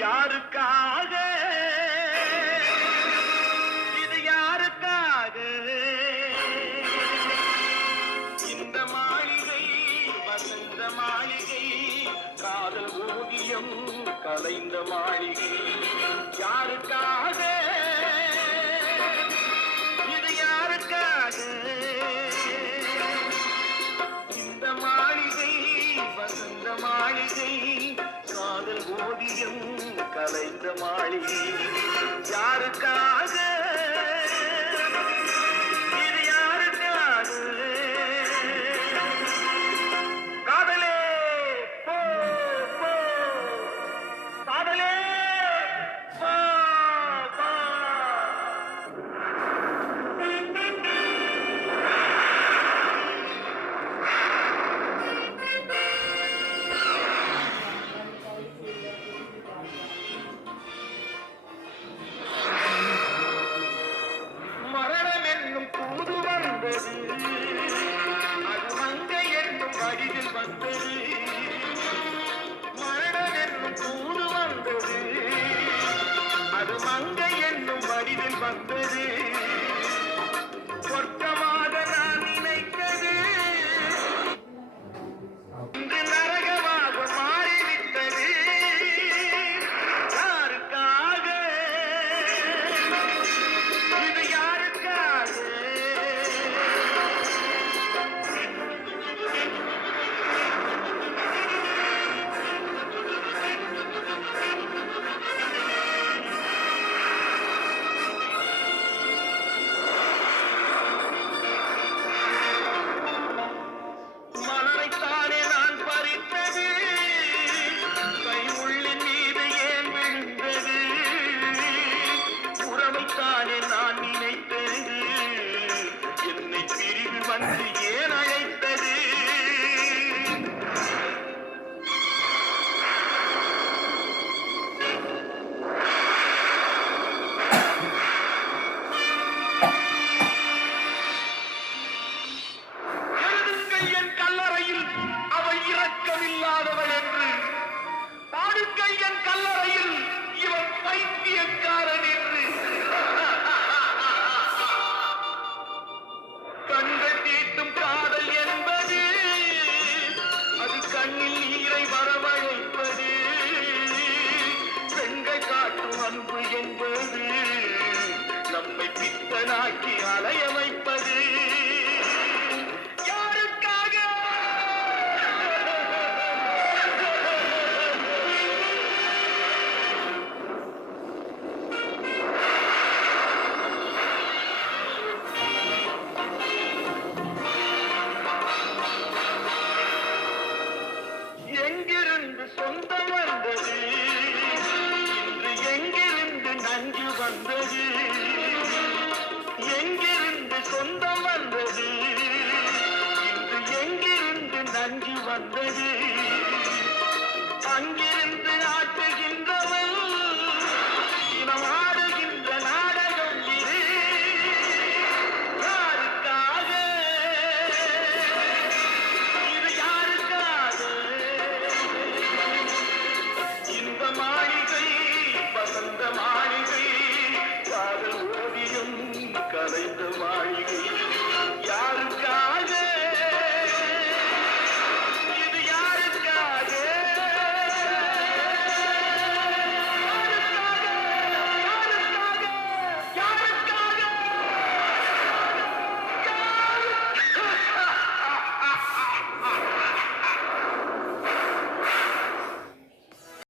யாருக்காக இது யாருக்காக இந்த மாளிகை வசந்த மாளிகை காதல் ஓவியம் கலைந்த மாளிகை யாருக்காக இது யாருக்காக இந்த மாளிகை வசந்த மாளிகை காதல் ஓவியம் கலைந்த மாளிகை யாருக்காக இது யாருக்காக காதலே போ போ காதலே போ போ மரணம் என்னும் தூது வந்தது அது மங்கை என்னும் வழியில் வந்தது மரணம் என்னும் தூது வந்தது அது மங்கை என்னும் வழியில் வந்தது சொர்க்கமாக நான் நினைத்தது இன்று நரகமாக மாறிவிட்டது யாருக்காக இது யாருக்காக மலரைத்தானே நான் பறித்தது கை உள்ளின் மீது ஏன் விழுந்தது உறவைத்தானே நான் நினைத்தது என்னை பிரிவு வந்து ஏன் அழைத்தது எழுதுங்கள் என் கல்லறையில் அவள் இரக்கமில்லாதவள் என்று பாடுங்கள் என் கல்லறையில் இவன் பைத்தியக்காரன் என்று கண்கள் தீட்டும் காதல் என்பது அது கண்ணில் நீரை வரவழைப்பது பெண்கள் காட்டும் அன்பு என்பது நம்மை பித்தனாக்கி அலைய வைப்பது யாருக்காக எங்கிருந்து சொந்தம் வந்தது இன்று எங்கிருந்து நஞ்சு வந்தது எங்கிருந்து சொந்தம் வந்தது இன்று எங்கிருந்து நஞ்சு வந்தது